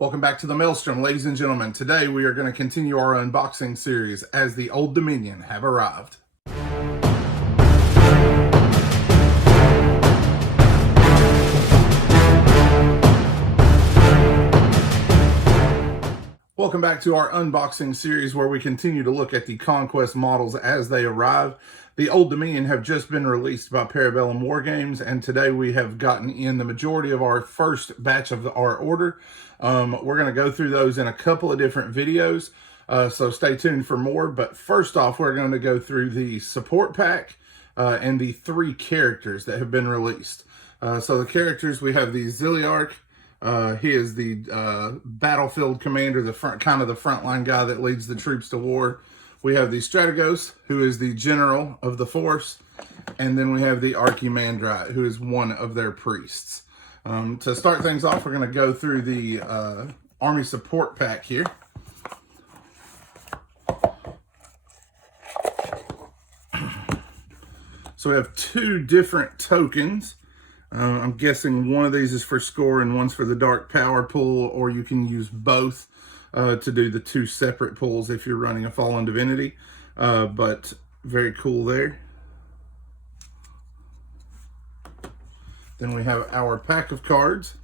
Welcome back to the Maelstrom, ladies and gentlemen. Today we are going to continue our unboxing series as the Old Dominion have arrived. Welcome back to our unboxing series where we continue to look at the Conquest models as they arrive. The Old Dominion have just been released by Parabellum Wargames, and today we have gotten in the majority of our first batch of our order. We're going to go through those in a couple of different videos, so stay tuned for more. But first off, we're going to go through the support pack and the 3 characters that have been released. So the characters, we have the Xhiliarch. He is the battlefield commander, the frontline guy that leads the troops to war. We have the Strategos, who is the general of the force, and then we have the Archimandrite, who is one of their priests. To start things off, we're going to go through the army support pack here. So we have 2 different tokens. I'm guessing one of these is for score and one's for the dark power pool, or you can use both to do the 2 separate pools if you're running a Fallen Divinity. But very cool there. Then we have our pack of cards.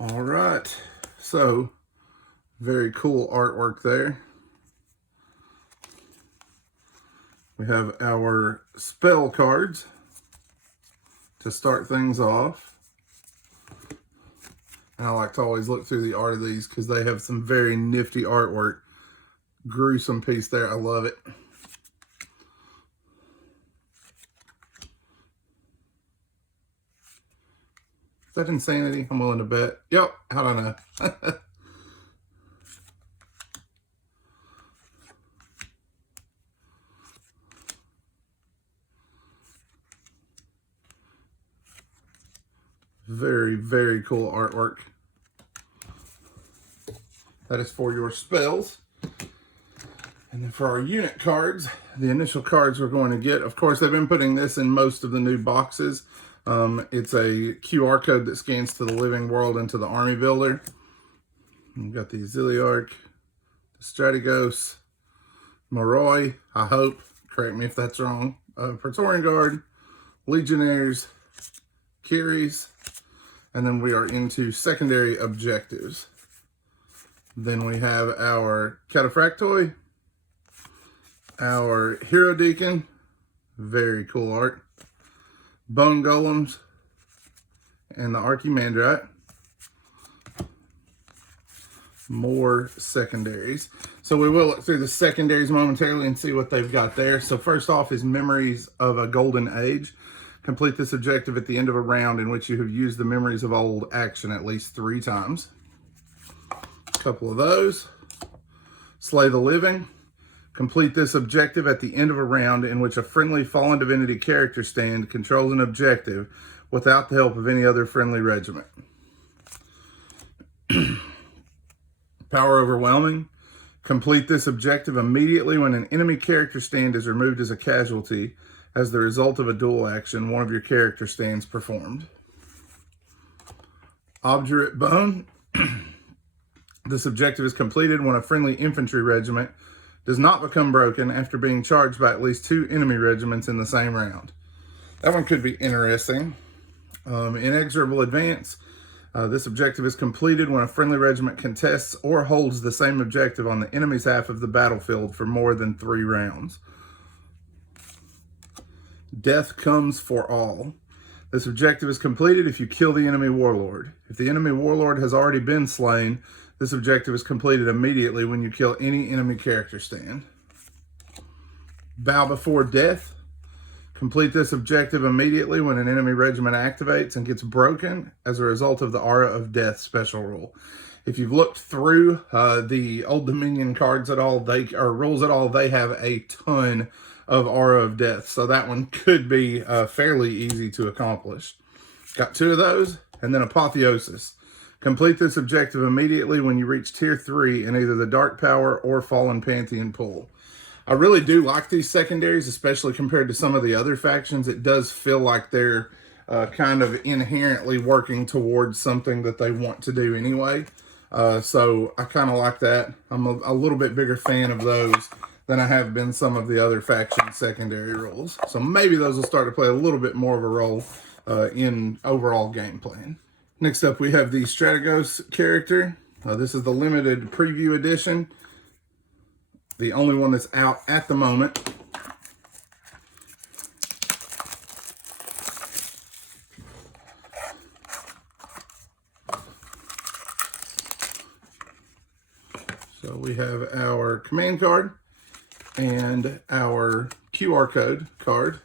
All right, so very cool artwork there. We have our spell cards to start things off. And I like to always look through the art of these because they have some very nifty artwork. Gruesome piece there, I love it. Is that insanity? I'm willing to bet. Yep, I don't know. Very, very cool artwork. That is for your spells. And then for our unit cards, the initial cards we're going to get, of course, they've been putting this in most of the new boxes. It's a QR code that scans to the living world and to the army builder. We've got the Zilliard, the Strategos, Moroi, I hope, correct me if that's wrong, Praetorian Guard, Legionnaires, Carries, and then we are into secondary objectives. Then we have our Cataphractoi, our Hero Deacon, very cool art, Bone Golems, and the Archimandrite. More secondaries. So we will look through the secondaries momentarily and see what they've got there. So first off is Memories of a Golden Age. Complete this objective at the end of a round in which you have used the Memories of Old action at least 3 times. A couple of those. Slay the Living. Complete this objective at the end of a round in which a friendly Fallen Divinity character stand controls an objective without the help of any other friendly regiment. Power Overwhelming. Complete this objective immediately when an enemy character stand is removed as a casualty as the result of a duel action one of your character stands performed. Obdurate Bone. This objective is completed when a friendly infantry regiment does not become broken after being charged by at least 2 enemy regiments in the same round. That one could be interesting. Inexorable Advance. This objective is completed when a friendly regiment contests or holds the same objective on the enemy's half of the battlefield for more than 3 rounds. Death Comes for All. This objective is completed if you kill the enemy warlord. If the enemy warlord has already been slain, this objective is completed immediately when you kill any enemy character stand. Bow Before Death. Complete this objective immediately when an enemy regiment activates and gets broken as a result of the Aura of Death special rule. If you've looked through the Old Dominion cards at all, or rules at all, they have a ton of Aura of Death, so that one could be fairly easy to accomplish. Got 2 of those, and then Apotheosis. Complete this objective immediately when you reach Tier 3 in either the Dark Power or Fallen Pantheon pool. I really do like these secondaries, especially compared to some of the other factions. It does feel like they're kind of inherently working towards something that they want to do anyway. So I kind of like that. I'm a little bit bigger fan of those than I have been some of the other faction secondary rules. So maybe those will start to play a little bit more of a role in overall game plan. Next up, we have the Strategos Character. This is the limited preview edition, the only one that's out at the moment. So we have our command card and our QR code card.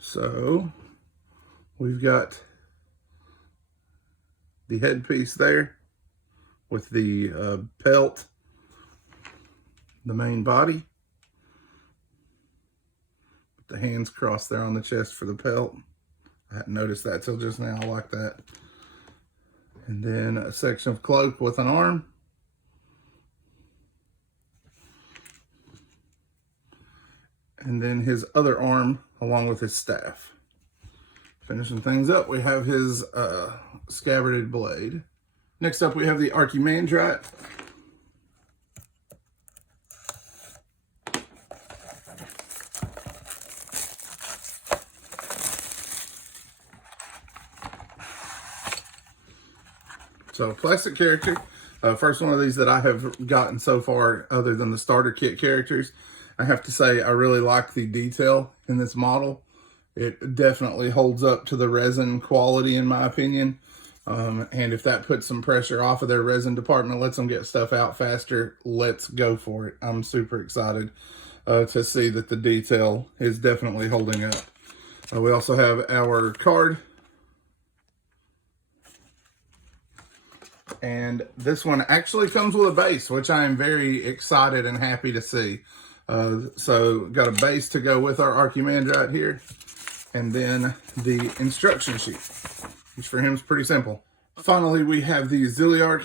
So we've got the headpiece there with the pelt, the main body. The hands crossed there on the chest for the pelt. I hadn't noticed that till just now. I like that. And then a section of cloak with an arm. And then his other arm along with his staff. Finishing things up, we have his scabbarded blade. Next up, we have the Archimandrite. So, classic character. First one of these that I have gotten so far, other than the starter kit characters. I have to say, I really like the detail in this model. It definitely holds up to the resin quality, in my opinion. And if that puts some pressure off of their resin department, lets them get stuff out faster, let's go for it. I'm super excited to see that the detail is definitely holding up. We also have our card. And this one actually comes with a base, which I am very excited and happy to see. So got a base to go with our Archimandrite here. And then the instruction sheet, which for him is pretty simple. Finally, we have the Xhiliarch.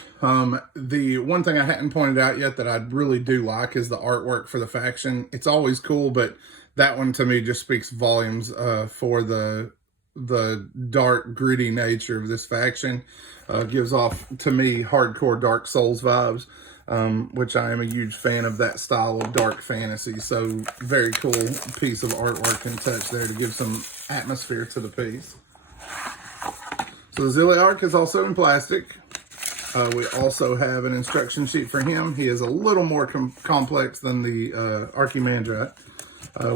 The one thing I hadn't pointed out yet that I really do like is the artwork for the faction. It's always cool, but that one to me just speaks volumes for the dark, gritty nature of this faction. Gives off, to me, hardcore Dark Souls vibes, which I am a huge fan of that style of dark fantasy. So very cool piece of artwork and touch there to give some atmosphere to the piece. So the Xhiliarch is also in plastic. We also have an instruction sheet for him. He is a little more complex than the Archimandrite.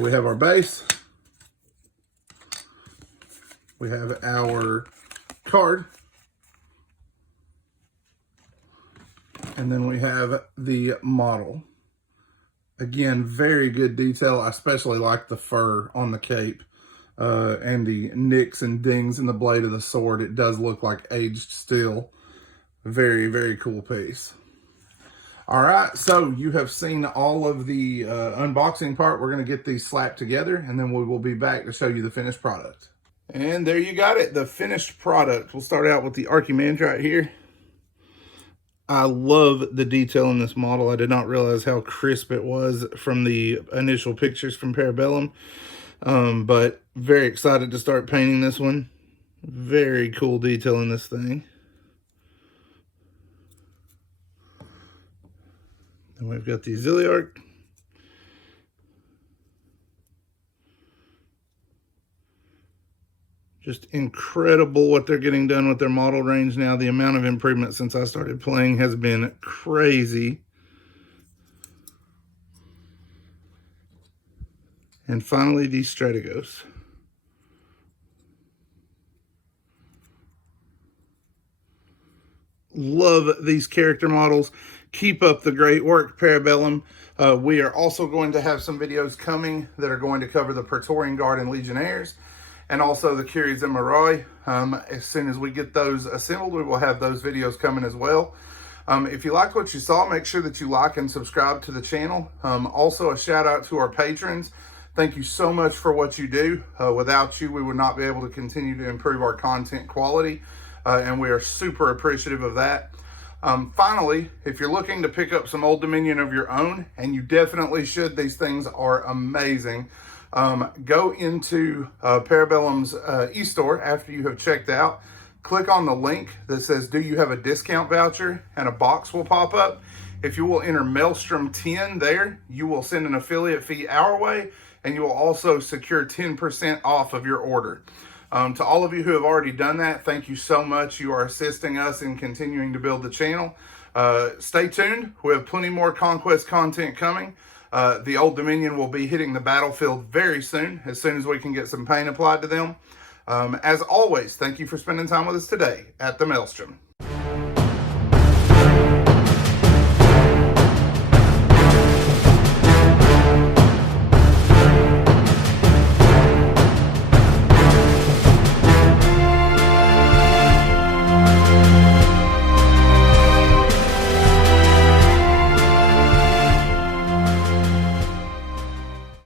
We have our base. We have our card. And then we have the model. Again, very good detail. I especially like the fur on the cape and the nicks and dings in the blade of the sword. It does look like aged steel. Very, very cool piece. All right, so you have seen all of the unboxing part. We're going to get these slapped together, and then we will be back to show you the finished product. And there you got it, the finished product. We'll start out with the Archimandrite here. I love the detail in this model. I did not realize how crisp it was from the initial pictures from Parabellum. But very excited to start painting this one. Very cool detail in this thing. Then we've got the Zilliard. Just incredible what they're getting done with their model range now. The amount of improvement since I started playing has been crazy. And finally, the Strategos. Love these character models. Keep up the great work, Parabellum. We are also going to have some videos coming that are going to cover the Praetorian Guard and Legionnaires, and also the Curies and Maroi. As soon as we get those assembled, we will have those videos coming as well. If you liked what you saw, make sure that you like and subscribe to the channel. Also, a shout out to our patrons. Thank you so much for what you do. Without you, we would not be able to continue to improve our content quality, and we are super appreciative of that. Finally, if you're looking to pick up some Old Dominion of your own, and you definitely should, these things are amazing. Go into Parabellum's e-store after you have checked out. Click on the link that says, do you have a discount voucher? And a box will pop up. If you will enter Maelstrom 10 there, you will send an affiliate fee our way, and you will also secure 10% off of your order. To all of you who have already done that, thank you so much. You are assisting us in continuing to build the channel. Stay tuned. We have plenty more Conquest content coming. The Old Dominion will be hitting the battlefield very soon as we can get some paint applied to them. As always, thank you for spending time with us today at the Maelstrom.